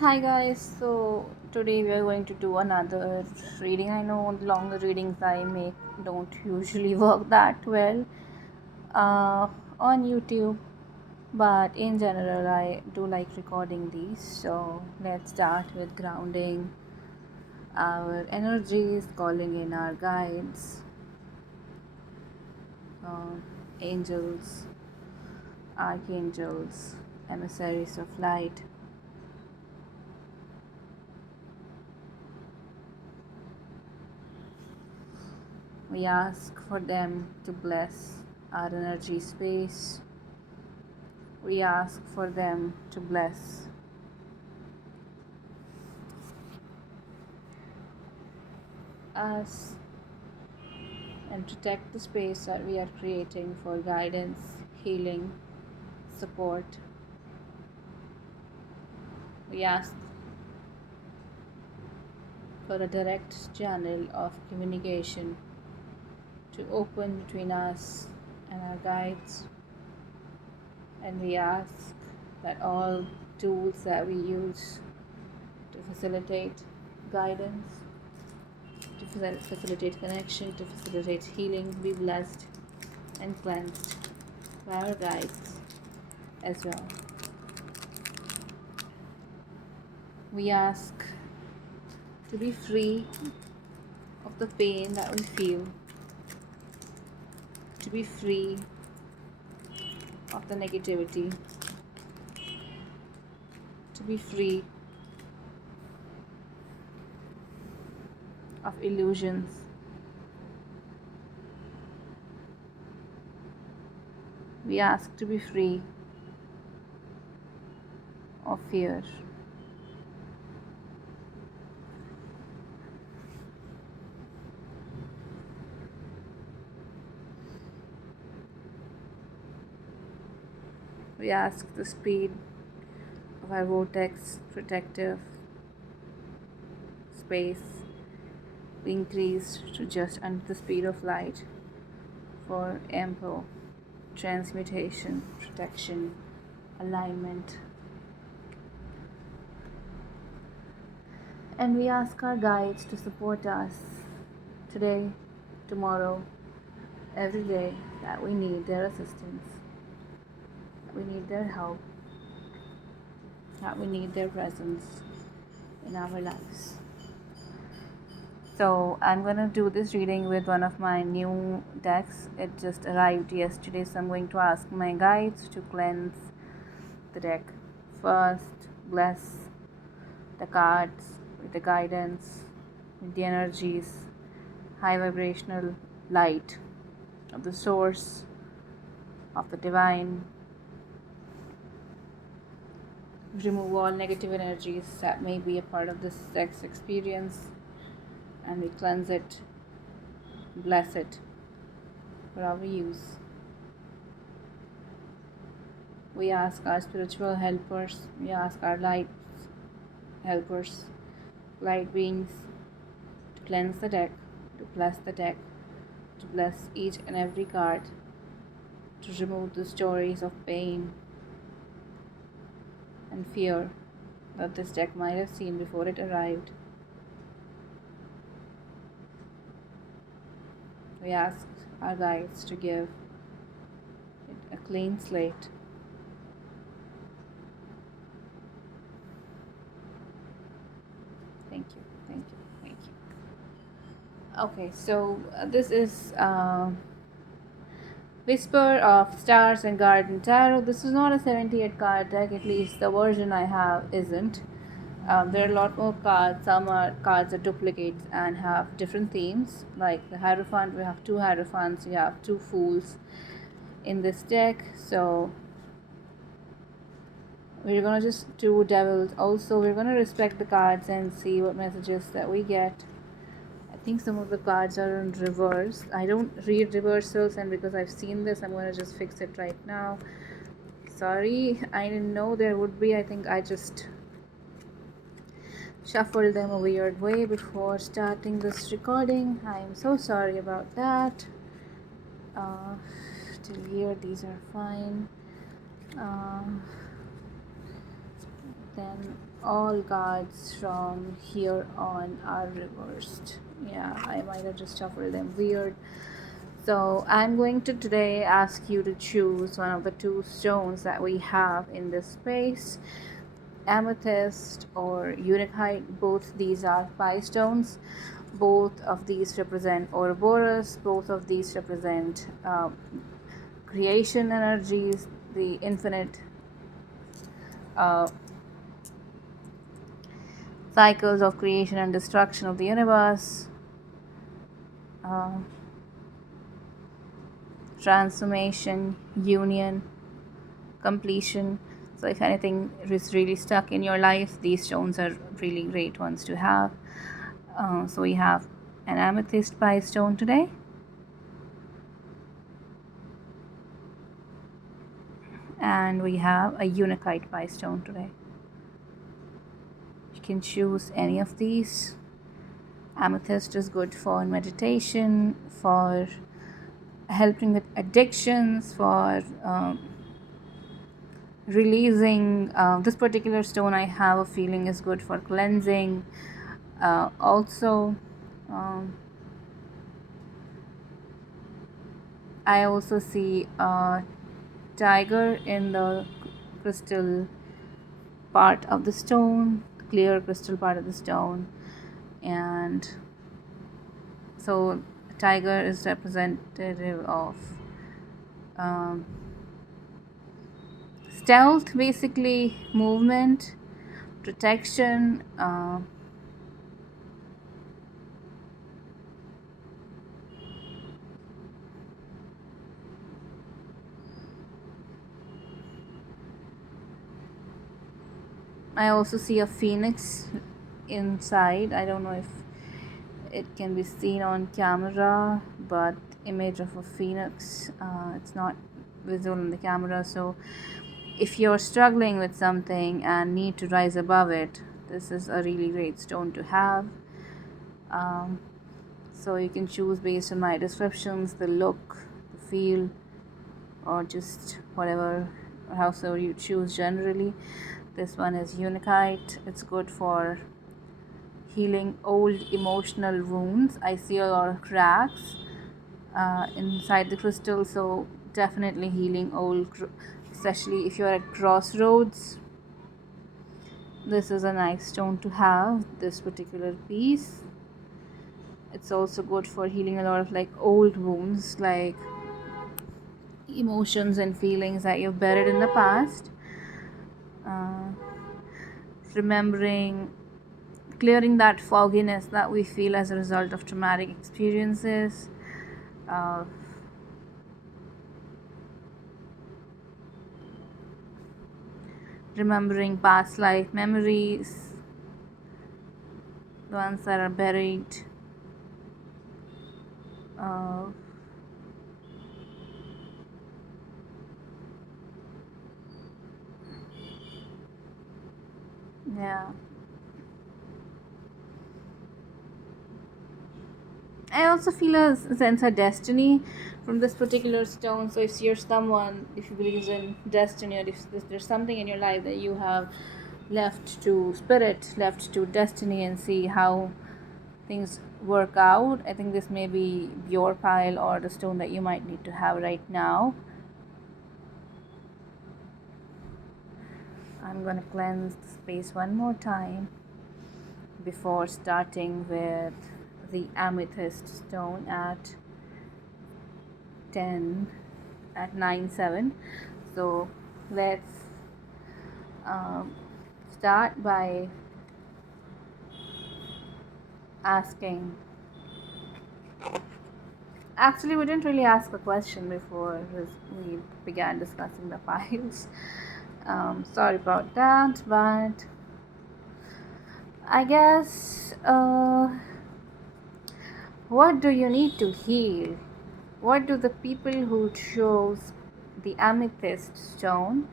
Hi guys, so today we are going to do another reading. I know the longer readings I make don't usually work that well uh, on YouTube, but in general, I do like recording these. So let's start with grounding our energies, calling in our guides, uh, angels, archangels, emissaries of light. We ask for them to bless our energy space. We ask for them to bless us and protect the space that we are creating for guidance, healing, support. We ask for a direct channel of communication to open between us and our guides, and we ask that all tools that we use to facilitate guidance, to facilitate connection, to facilitate healing, be blessed and cleansed by our guides as well. We ask to be free of the pain that we feel, to be free of the negativity, to be free of illusions. We ask to be free of fear. We ask the speed of our vortex protective space be increased to just under the speed of light for ample transmutation, protection, alignment. And we ask our guides to support us today, tomorrow, every day, that we need their assistance, that we need their help, that we need their presence in our lives. So I'm going to do this reading with one of my new decks. It just arrived yesterday, so I'm going to ask my guides to cleanse the deck. First, bless the cards with the guidance, with the energies, high vibrational light of the source, of the divine. Remove all negative energies that may be a part of this sex experience, and we cleanse it, bless it for our use. We ask our spiritual helpers, we ask our light helpers, light beings, to cleanse the deck, to bless the deck, to bless each and every card, to remove the stories of pain and fear that this deck might have seen before it arrived. We ask our guides to give it a clean slate. Thank you, thank you, thank you. Okay, so this is Whisper of Stars and Garden Tarot. This is not a 78 card deck, at least the version I have isn't. There are a lot more cards. Some are cards are duplicates and have different themes. Like the Hierophant, we have two Hierophants, we have two Fools in this deck. So we're gonna just do Devils. Also, we're gonna respect the cards and see what messages that we get. I think some of the cards are in reverse. I don't read reversals, and because I've seen this, I'm gonna just fix it right now. Sorry, I didn't know there would be. I think I just shuffled them a weird way before starting this recording. I am so sorry about that. Till here these are fine. then all cards from here on are reversed. Yeah, I might have just shuffled them weird. So I'm going to today ask you to choose one of the two stones that we have in this space, amethyst or unakite. Both these are pi stones. Both of these represent Ouroboros. Both of these represent creation energies, the infinite cycles of creation and destruction of the universe, transformation, union, completion. So if anything is really stuck in your life, these stones are really great ones to have. So we have an Amethyst Pi-stone today, and we have a Unakite Pi-stone today. You can choose any of these. Amethyst is good for meditation, for helping with addictions, for releasing. This particular stone, I have a feeling, is good for cleansing. Also, I also see a tiger in the crystal part of the stone, clear crystal part of the stone, and so tiger is representative of stealth, basically movement, protection. I also see a phoenix inside. I don't know if it can be seen on camera, but image of a phoenix, it's not visible in the camera. So if you're struggling with something and need to rise above it, this is a really great stone to have. So you can choose based on my descriptions, the look, the feel, or just whatever, however you choose generally. This one is Unakite. It's good for healing old emotional wounds. I see a lot of cracks inside the crystal, so definitely healing old, especially if you're at crossroads. This is a nice stone to have, this particular piece. It's also good for healing a lot of like old wounds, like emotions and feelings that you've buried in the past. Remembering, clearing that fogginess that we feel as a result of traumatic experiences. Remembering past life memories, the ones that are buried. Yeah. I also feel a sense of destiny from this particular stone. So if you're someone, if you believe in destiny, or if there's something in your life that you have left to spirit, left to destiny, and see how things work out, I think this may be your pile or the stone that you might need to have right now. I'm going to cleanse the space one more time before starting with the amethyst stone at 9/7. So let's start by asking. Actually, we didn't really ask a question before we began discussing the piles. Sorry about that, but I guess what do you need to heal? What do the people who chose the amethyst stone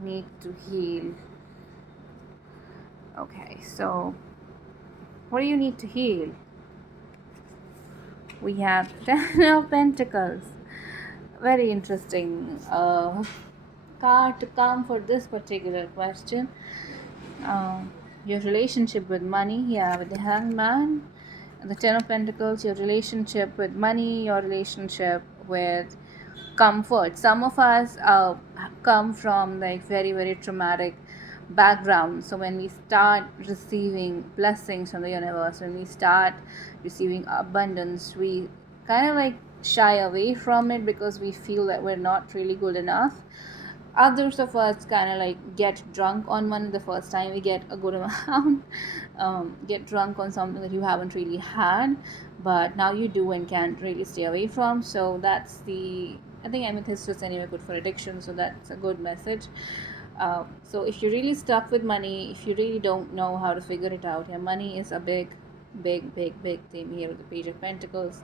need to heal? Okay, so what do you need to heal? We have 10 of Pentacles. Very interesting card to come for this particular question. your relationship with money, yeah, with the hangman, the Ten of Pentacles, your relationship with money, your relationship with comfort. Some of us come from like very, very traumatic background. So when we start receiving blessings from the universe, when we start receiving abundance, we kind of like shy away from it because we feel that we're not really good enough. Others of us kind of like get drunk on money the first time we get a good amount. Get drunk on something that you haven't really had, but now you do and can't really stay away from. So that's the, I think amethyst is anyway good for addiction, so that's a good message. So if you're really stuck with money, if you really don't know how to figure it out, yeah, money is a big, big, big, big theme here with the Page of Pentacles.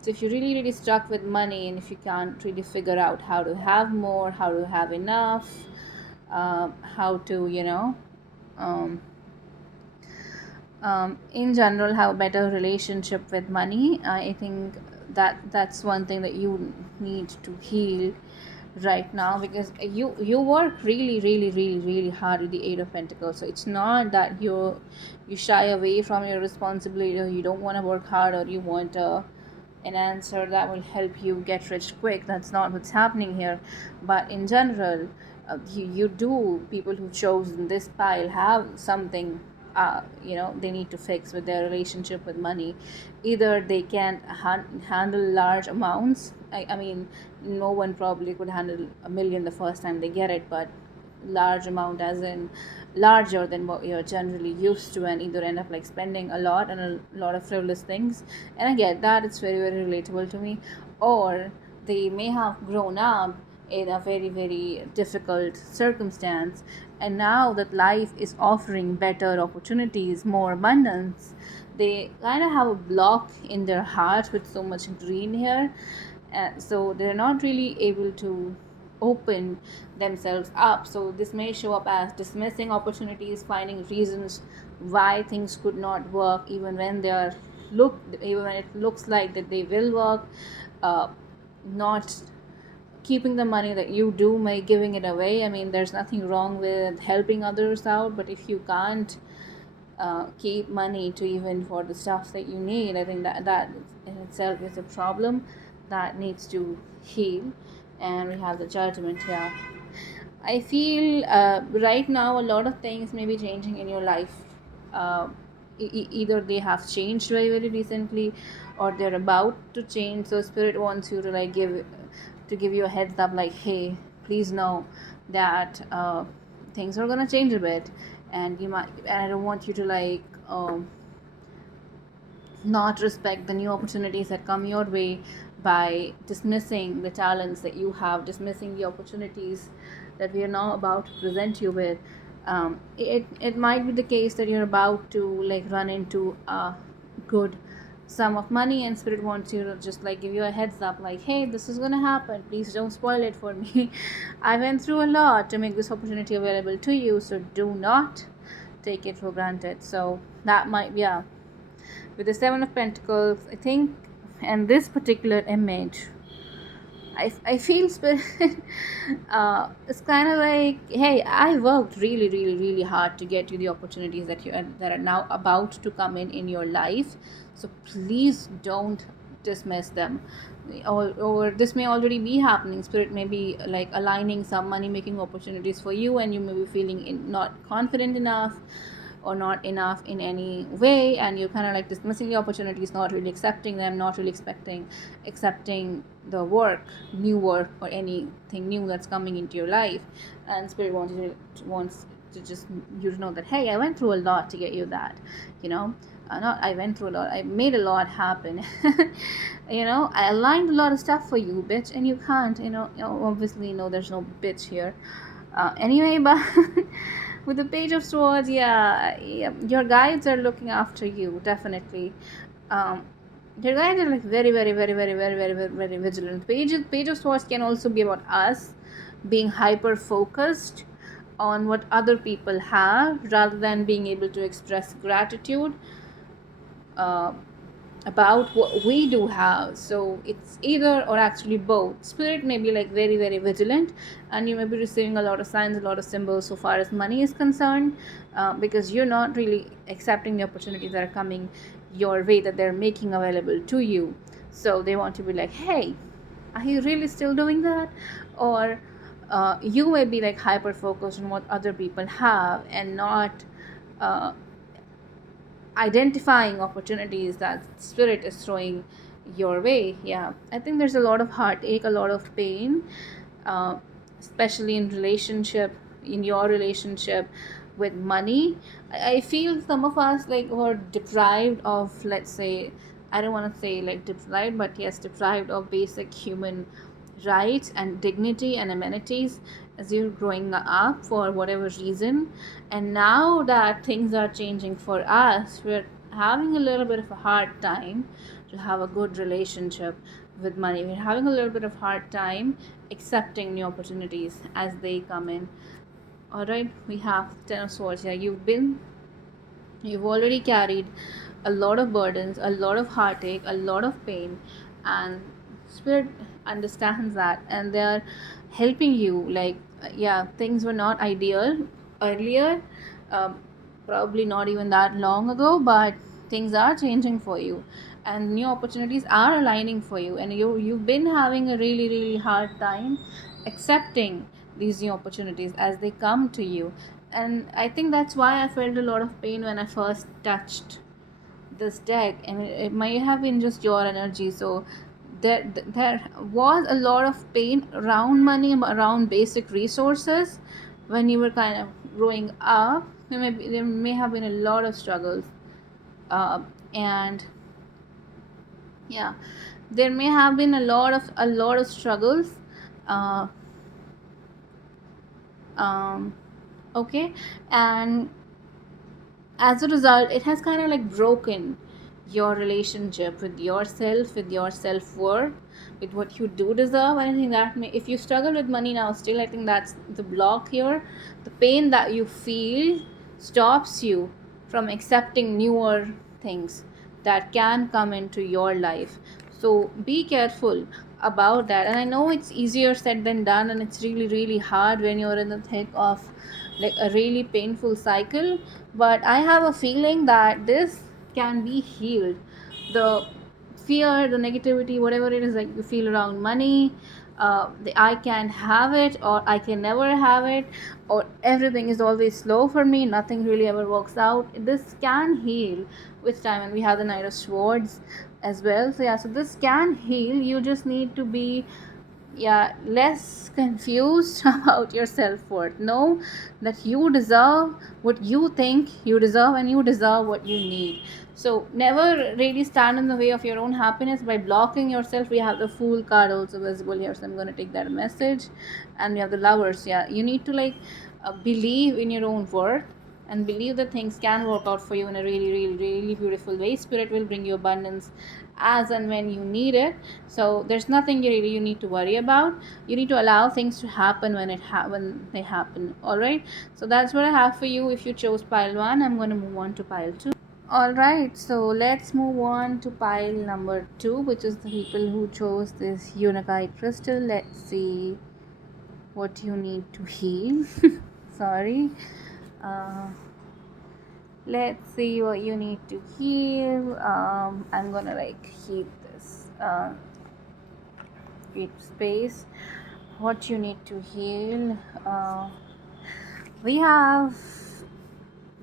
So if you're really, really stuck with money, and if you can't really figure out how to have more, how to have enough, how to, in general, have a better relationship with money, I think that's one thing that you need to heal right now, because you work really, really, really, really hard with the Eight of Pentacles. So it's not that you shy away from your responsibility, or you don't want to work hard, or you want an answer that will help you get rich quick. That's not what's happening here. But in general, people who chose this pile have something they need to fix with their relationship with money. Either they can handle large amounts. I mean, no one probably could handle a million the first time they get it, but large amount as in larger than what you're generally used to, and either end up like spending a lot on a lot of frivolous things. And I get that, it's very, very relatable to me. Or they may have grown up in a very, very difficult circumstance, and now that life is offering better opportunities, more abundance, they kind of have a block in their heart with so much green here. So they're not really able to open themselves up. So this may show up as dismissing opportunities, finding reasons why things could not work, even when even when it looks like that they will work. Not keeping the money that you do, by giving it away. I mean, there's nothing wrong with helping others out, but if you can't keep money to even for the stuff that you need, I think that in itself is a problem that needs to heal. And we have the Judgment here. I feel right now a lot of things may be changing in your life. Either they have changed very, very recently, or they're about to change. So Spirit wants you to like give you a heads up, like, hey, please know that things are gonna change a bit, and I don't want you to like not respect the new opportunities that come your way by dismissing the talents that you have, dismissing the opportunities that we are now about to present you with. It might be the case that you're about to like run into a good sum of money, and Spirit wants you to just like give you a heads up, like, hey, this is gonna happen, please don't spoil it for me. I went through a lot to make this opportunity available to you, so do not take it for granted. So that might be, yeah, with the Seven of Pentacles, I think, and this particular image, I feel Spirit it's kind of like, hey, I worked really, really, really hard to get you the opportunities that are now about to come in your life. So please don't dismiss them. Or this may already be happening. Spirit may be like aligning some money making opportunities for you, and you may be feeling not confident enough, or not enough in any way, and you're kind of like dismissing the opportunities, not really accepting them, not really accepting the new work, or anything new that's coming into your life. And Spirit wants to just you to know that, hey, I went through a lot to get you that, not I went through a lot, I made a lot happen. I aligned a lot of stuff for you, bitch, and you can't, obviously, there's no bitch here. Anyway, but with the Page of Swords, yeah, your guides are looking after you, definitely. Your guides are like very, very, very, very, very, very, very, very vigilant. Page of Swords can also be about us being hyper focused on what other people have, rather than being able to express gratitude. about what we do have. So it's either or, actually both. Spirit may be like very very vigilant, and you may be receiving a lot of signs, a lot of symbols so far as money is concerned, because you're not really accepting the opportunities that are coming your way, that they're making available to you. So they want to be like, hey, are you really still doing that? Or you may be like hyper focused on what other people have and not uh, identifying opportunities that spirit is throwing your way. Yeah, I think there's a lot of heartache, a lot of pain, uh, especially in relationship, in your relationship with money. I feel some of us like were deprived of, let's say, I don't want to say like deprived, but yes, deprived of basic human rights and dignity and amenities as you're growing up for whatever reason. And now that things are changing for us, we're having a little bit of a hard time to have a good relationship with money. We're having a little bit of hard time accepting new opportunities as they come in. All right, we have Ten of Swords here. You've already carried a lot of burdens, a lot of heartache, a lot of pain, and spirit understands that, and they are helping you. Like, yeah, things were not ideal earlier, um, probably not even that long ago, but things are changing for you, and new opportunities are aligning for you, and you've been having a really really hard time accepting these new opportunities as they come to you. And I think that's why I felt a lot of pain when I first touched this deck, and it might have been just your energy. So there was a lot of pain around money, around basic resources. When you were kind of growing up, there may have been a lot of struggles, and yeah, there may have been a lot of struggles. uh, okay, and as a result, it has kind of like broken your relationship with yourself, with your self-worth, with what you do deserve. And I think that if you struggle with money now still, I think that's the block here. The pain that you feel stops you from accepting newer things that can come into your life. So be careful about that. And I know it's easier said than done, and it's really really hard when you're in the thick of like a really painful cycle, but I have a feeling that this can be healed. The fear, the negativity, whatever it is that you feel around money, I can't have it, or I can never have it, or everything is always slow for me, nothing really ever works out, this can heal with time. And we have the Knight of Swords as well. So yeah, so this can heal. You just need to be, yeah, less confused about your self-worth. Know that you deserve what you think you deserve, and you deserve what you need. So never really stand in the way of your own happiness by blocking yourself. We have the Fool card also visible here, so I'm going to take that message. And we have the Lovers. Yeah, you need to like believe in your own worth, and believe that things can work out for you in a really really really beautiful way. Spirit will bring you abundance as and when you need it. So there's nothing you need to worry about. You need to allow things to happen when they happen. All right, so that's what I have for you. If you chose pile 1, I'm going to move on to pile 2. All right, so let's move on to pile number 2, which is the people who chose this Unakite crystal. Let's see what you need to heal. Sorry. uh, let's see what you need to heal. I'm gonna like keep this keep space. What you need to heal. We have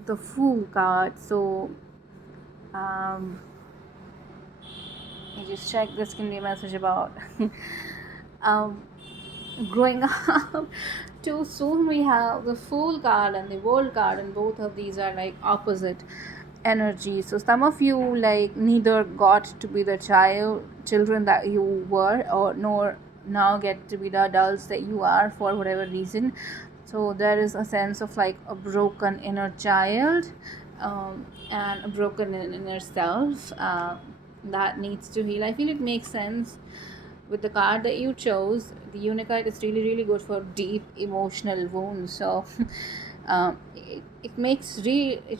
the Fool card. So you just check this can be a message about um, growing up too soon. We have the Fool card and the World card, and both of these are like opposite energy. So some of you like neither got to be the children that you were, or nor now get to be the adults that you are for whatever reason. So there is a sense of like a broken inner child, and a broken inner self that needs to heal. I feel it makes sense with the card that you chose. The Unakite is really really good for deep emotional wounds. So it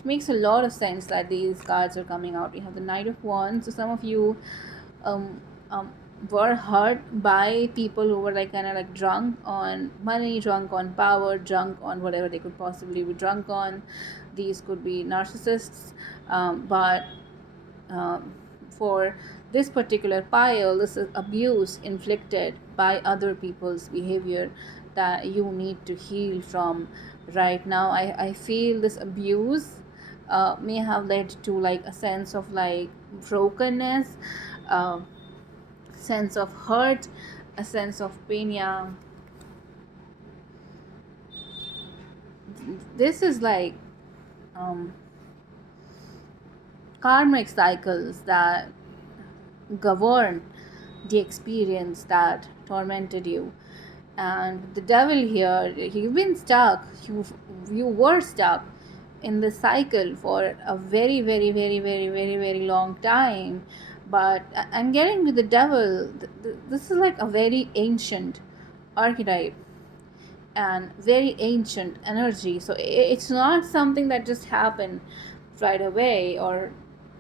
makes a lot of sense that these cards are coming out. You have the Knight of Wands. So some of you um, um, were hurt by people who were like kind of like drunk on money, drunk on power, drunk on whatever they could possibly be drunk on. These could be narcissists, but um, for this particular pile, this is abuse inflicted by other people's behavior that you need to heal from right now. I feel this abuse may have led to like a sense of like brokenness, uh, sense of hurt, a sense of pain. Yeah, this is like um, karmic cycles that govern the experience that tormented you. And the devil here, you've been stuck, you were stuck in this cycle for a very very very very very very long time. But I'm getting with the devil, this is like a very ancient archetype and very ancient energy. So it's not something that just happened right away, or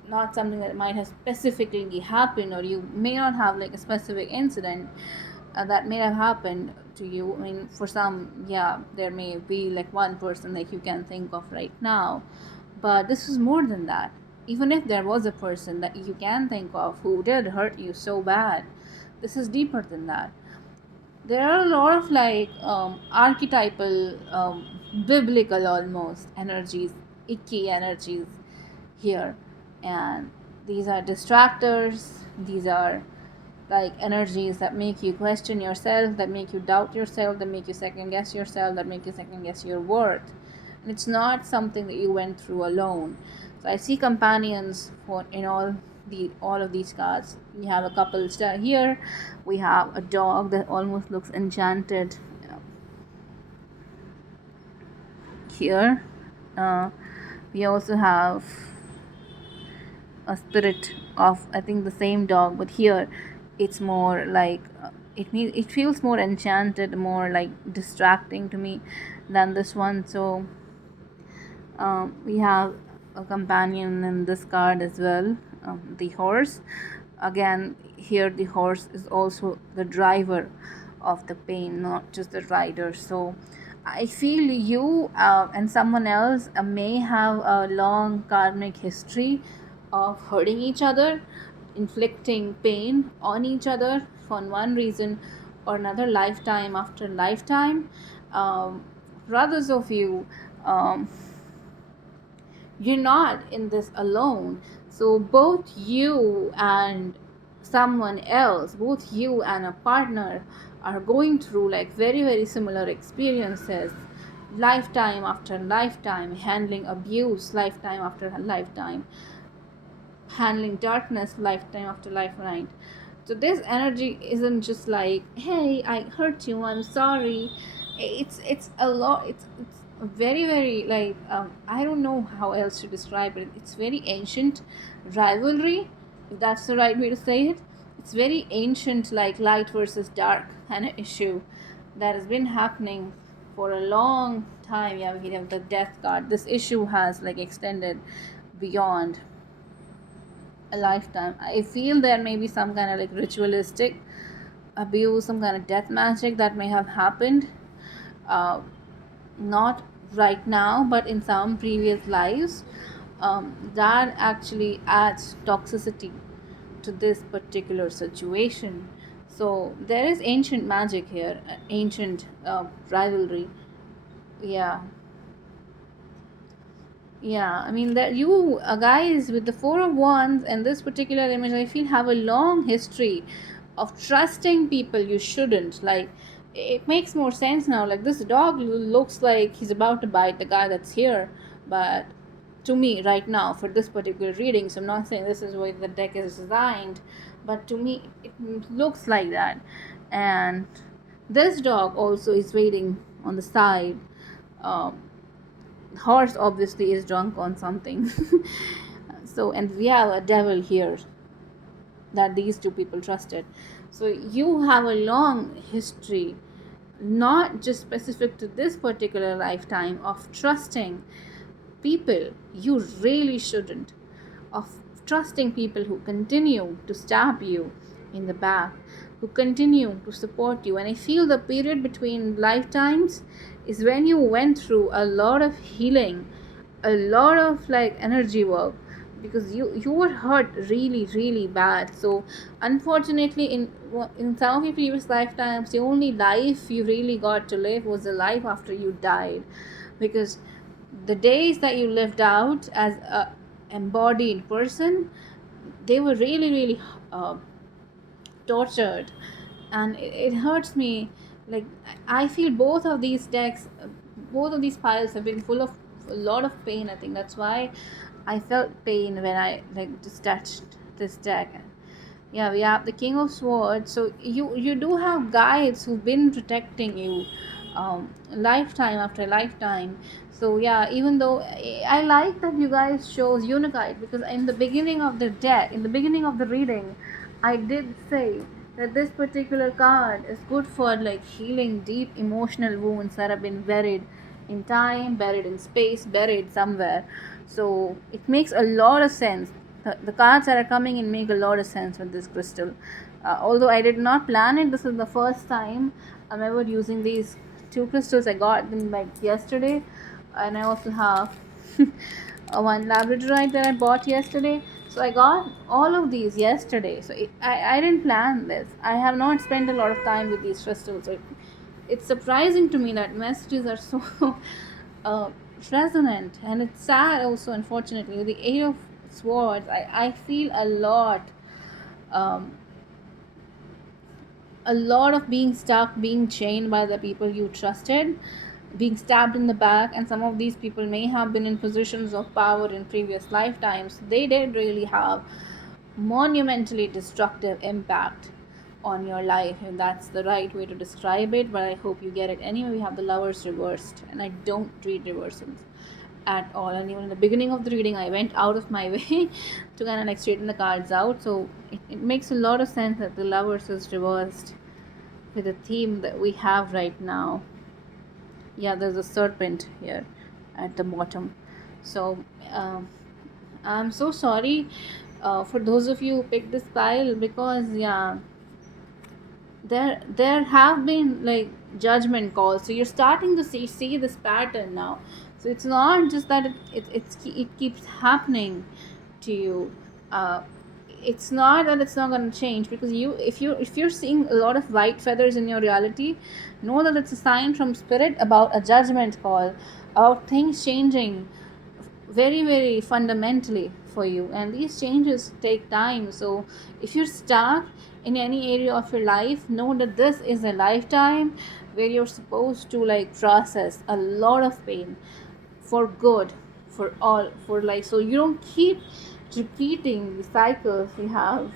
not something that might have specifically happened, or you may not have like a specific incident that may have happened to you. I mean, for some, yeah, there may be like one person that you can think of right now, but this is more than that. Even if there was a person that you can think of who did hurt you so bad, this is deeper than that. There are a lot of like archetypal, biblical almost energies, icky energies here. And these are distractors, these are like energies that make you question yourself, that make you doubt yourself, that make you second guess yourself, that make you second guess your worth. And it's not something that you went through alone. So I see companions for in all of these cards. We have a couple star here, we have a dog that almost looks enchanted here. We also have a spirit of, I think, the same dog, but here it's more like it feels more enchanted, more like distracting to me than this one. So we have a companion in this card as well, the horse. Again, here the horse is also the driver of the pain, not just the rider. So I feel you and someone else may have a long karmic history of hurting each other, inflicting pain on each other for one reason or another, lifetime after lifetime. Brothers of you, you're not in this alone. So both you and someone else, both you and a partner, are going through like very very similar experiences, lifetime after lifetime, handling abuse lifetime after lifetime, handling darkness lifetime after lifetime. So this energy isn't just like, hey, I hurt you, I'm sorry. It's a lot. It's very very like, I don't know how else to describe it. It's very ancient rivalry, if that's the right way to say it. It's very ancient, like light versus dark kind of issue that has been happening for a long time. Yeah, we have the death card. This issue has like extended beyond a lifetime. I feel there may be some kind of like ritualistic abuse, some kind of death magic that may have happened, uh, not right now, but in some previous lives, that actually adds toxicity to this particular situation. So there is ancient magic here, ancient rivalry. Yeah. Yeah, I mean that you guys with the Four of Wands and this particular image, I feel, have a long history of trusting people you shouldn't. Like, it makes more sense now. Like, this dog looks like he's about to bite the guy that's here, but to me right now for this particular reading, so I'm not saying this is why the deck is designed, but to me it looks like that. And this dog also is waiting on the side. um, Horse obviously is drunk on something. So, and we have a devil here that these two people trusted. So you have a long history, not just specific to this particular lifetime, of trusting people you really shouldn't, of trusting people who continue to stab you in the back, who continue to support you. And I feel the period between lifetimes is when you went through a lot of healing, a lot of like energy work, because you were hurt really bad. So unfortunately, in some of your previous lifetimes, the only life you really got to live was the life after you died, because the days that you lived out as a embodied person, they were really tortured. And it hurts me. Like, I feel both of these decks, both of these piles have been full of a lot of pain. I think that's why I felt pain when I like just touched this deck. Yeah, we have the King of Swords. So you do have guides who've been protecting you, lifetime after lifetime. So yeah, even though I like that you guys chose Unakite, because in the beginning of the deck, in the beginning of the reading, I did say that this particular card is good for like healing deep emotional wounds that have been buried in time, buried in space, buried somewhere. So it makes a lot of sense. The cards that are coming in make a lot of sense with this crystal. Although I did not plan it, this is the first time I'm ever using these two crystals. I got them like yesterday, and I also have one labradorite that I bought yesterday. So I got all of these yesterday. So I didn't plan this. I have not spent a lot of time with these crystals. So it's surprising to me that messages are so uh, resonant, and it's sad also. Unfortunately, with the Eight of Swords, I feel um, a lot of being stuck, being chained by the people you trusted, being stabbed in the back. And some of these people may have been in positions of power in previous lifetimes. They did really have monumentally destructive impact on your life, if that's the right way to describe it, but I hope you get it. Anyway, we have the Lovers reversed, and I don't read reversals at all. And even in the beginning of the reading, I went out of my way to kind of like straighten the cards out. So it makes a lot of sense that the Lovers is reversed with the theme that we have right now. Yeah, there's a serpent here at the bottom. So I'm so sorry for those of you who picked this pile, because yeah, there have been like judgment calls. So you're starting to see this pattern now. So it's not just that it keeps happening to you. It's not that it's not going to change, because if you're seeing a lot of white feathers in your reality, know that it's a sign from spirit about a judgment call, about things changing very fundamentally for you. And these changes take time. So if you're stuck in any area of your life, know that this is a lifetime where you're supposed to like process a lot of pain for good, for all, for like, so you don't keep repeating the cycles. We have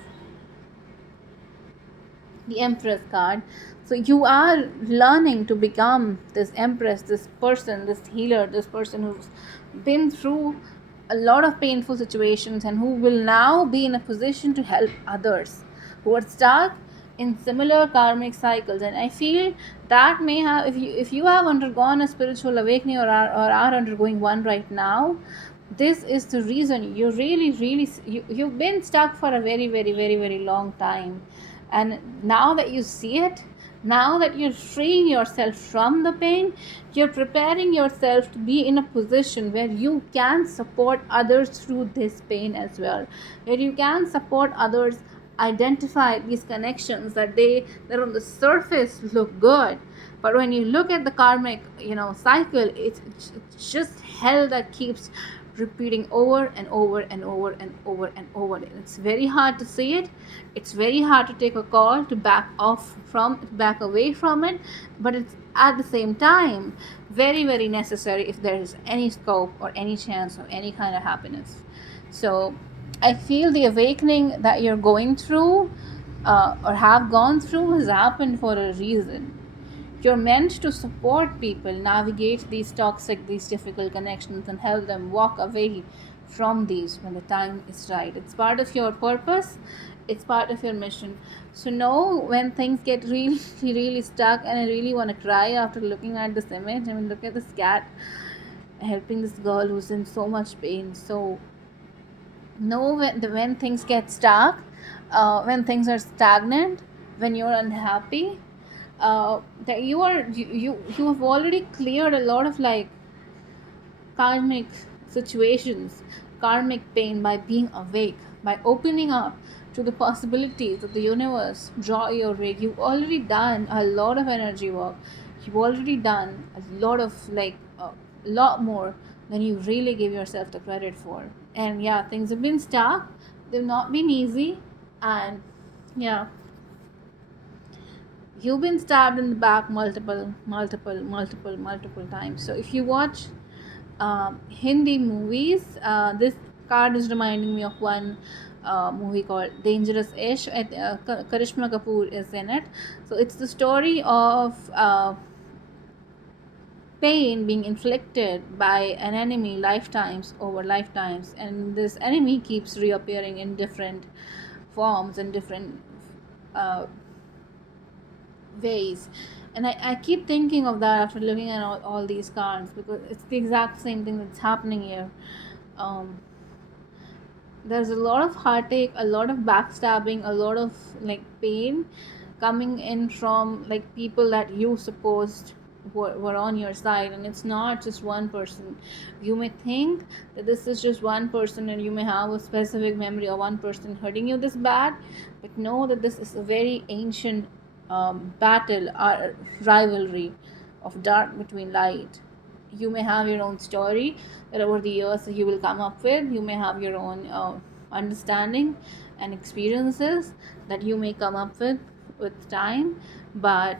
the Empress card. So you are learning to become this Empress, this person, this healer, this person who's been through a lot of painful situations, and who will now be in a position to help others who are stuck in similar karmic cycles. And I feel that may have, if you have undergone a spiritual awakening, or are undergoing one right now, this is the reason you you've been stuck for a very long time. And now that you see it, now that you're freeing yourself from the pain, you're preparing yourself to be in a position where you can support others through this pain as well, where you can support others identify these connections that on the surface look good, but when you look at the karmic cycle, it's just hell that keeps repeating over and over and over and over and over. It's very hard to see it. It's very hard to take a call to back away from it, but it's at the same time very necessary if there is any scope or any chance of any kind of happiness. So I feel the awakening that you're going through, or have gone through, has happened for a reason. You're meant to support people navigate these toxic, these difficult connections, and help them walk away from these when the time is right. It's part of your purpose. It's part of your mission. So know when things get really stuck, and I really want to cry after looking at this image. I mean, look at this cat. helping this girl who's in so much pain. So know when things get stuck, when things are stagnant, when you're unhappy, that you have already cleared a lot of like karmic situations, karmic pain by being awake, by opening up to the possibilities of the universe. Draw your way. You've already done a lot of energy work. You've already done a lot of like a lot more than you really give yourself the credit for. And yeah, things have been stuck. They've not been easy. And yeah, you've been stabbed in the back multiple times. So if you watch Hindi movies, this card is reminding me of one movie called Dangerous Ish. Karishma Kapoor is in it. So it's the story of pain being inflicted by an enemy lifetimes over lifetimes, and this enemy keeps reappearing in different forms and different uh, ways. And I keep thinking of that after looking at all these cards, because it's the exact same thing that's happening here. There's a lot of heartache, a lot of backstabbing, a lot of like pain coming in from like people that you supposed were on your side. And it's not just one person. You may think that this is just one person, and you may have a specific memory of one person hurting you this bad, but know that this is a very ancient battle or rivalry of dark between light. You may have your own story that over the years you will come up with. You may have your own understanding and experiences that you may come up with time, but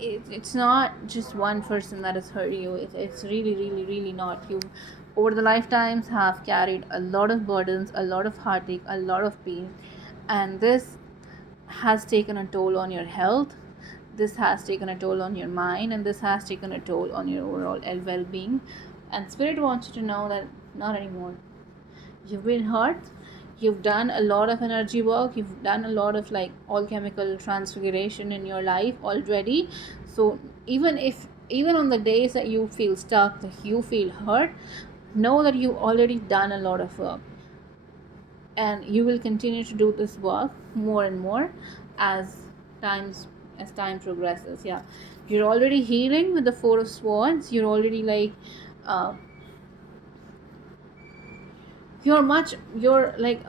it's not just one person that has hurt you. It's really not. You over the lifetimes have carried a lot of burdens, a lot of heartache, a lot of pain, and this has taken a toll on your health. This has taken a toll on your mind, and this has taken a toll on your overall well-being. And spirit wants you to know that not anymore. You've been hurt. You've done a lot of energy work. You've done a lot of like alchemical transfiguration in your life already. So even on the days that you feel stuck, that you feel hurt, know that you've already done a lot of work, and you will continue to do this work more and more as time progresses. Yeah, you're already healing with the Four of Swords. You're already like you're like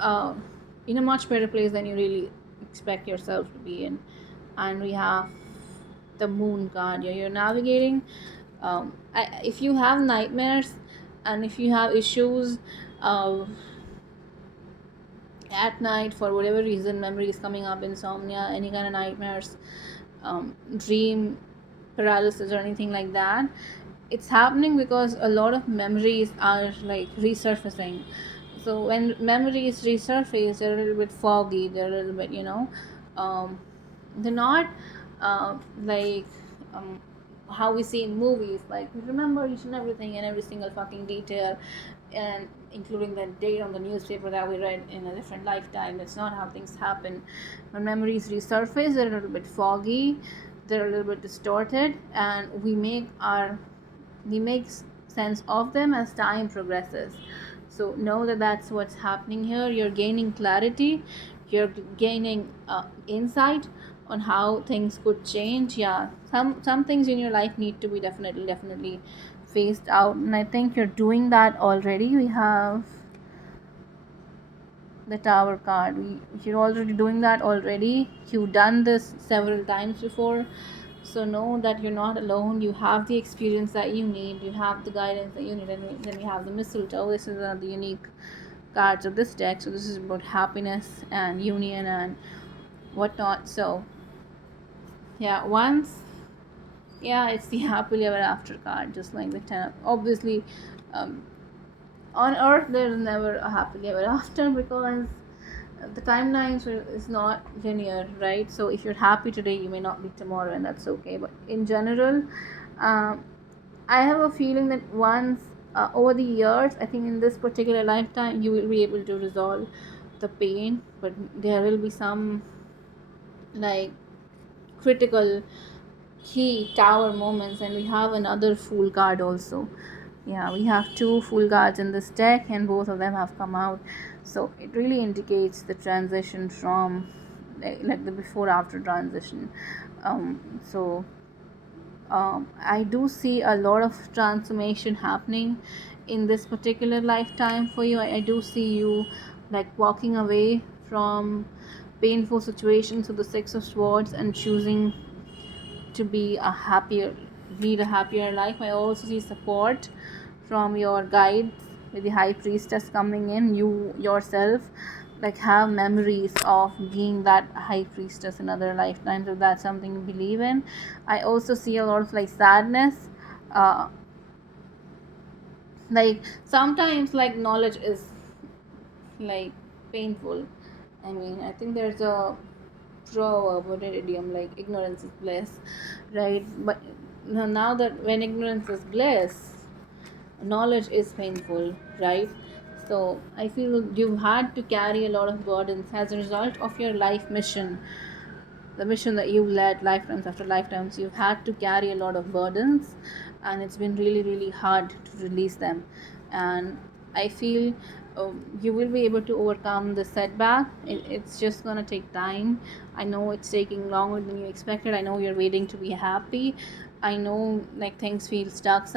in a much better place than you really expect yourself to be in. And we have the Moon card. You're navigating if you have nightmares, and if you have issues at night for whatever reason, memories coming up, insomnia, any kind of nightmares, dream paralysis or anything like that, it's happening because a lot of memories are like resurfacing. So when memories resurface, they're a little bit foggy, they're a little bit they're not like how we see in movies, like we remember each and everything and every single fucking detail, and including the date on the newspaper that we read in a different lifetime. That's not how things happen. When memories resurface, they're a little bit foggy, they're a little bit distorted, and we make sense of them as time progresses. So know that that's what's happening here. You're gaining clarity, you're gaining insight on how things could change. Yeah, some things in your life need to be definitely phased out, and I think you're doing that already. We have the Tower card. You're already doing that already. You've done this several times before. So know that you're not alone. You have the experience that you need. You have the guidance that you need. And then we have the Mistletoe. This is one of the unique cards of this deck. So this is about happiness and union and whatnot. So yeah, it's the happily ever after card, just like the 10. Obviously, on Earth there is never a happily ever after, because the timelines is not linear, right? So if you're happy today, you may not be tomorrow, and that's okay. But in general, I have a feeling that once over the years, I think in this particular lifetime, you will be able to resolve the pain, but there will be some like critical key tower moments. And we have another Fool card also. Yeah, we have two full cards in this deck, and both of them have come out. So it really indicates the transition from like the before after transition. So I do see a lot of transformation happening in this particular lifetime for you. I do see you like walking away from painful situations with the Six of Swords and choosing to be a happier, lead a happier life. I also see support from your guides with the High Priestess coming in. You yourself like have memories of being that High Priestess in other lifetimes, if that's something you believe in. I also see a lot of like sadness. Like sometimes like knowledge is like painful. I mean, I think there's a proverb or an idiom like ignorance is bliss, right? But now that when ignorance is bliss, knowledge is painful, right? So I feel you've had to carry a lot of burdens as a result of your life mission, the mission that you led lifetimes after lifetimes. You've had to carry a lot of burdens, and it's been really really hard to release them. And I feel you will be able to overcome the setback. It's just gonna take time. I know it's taking longer than you expected. I know you're waiting to be happy. I know like things feel stuck sometimes.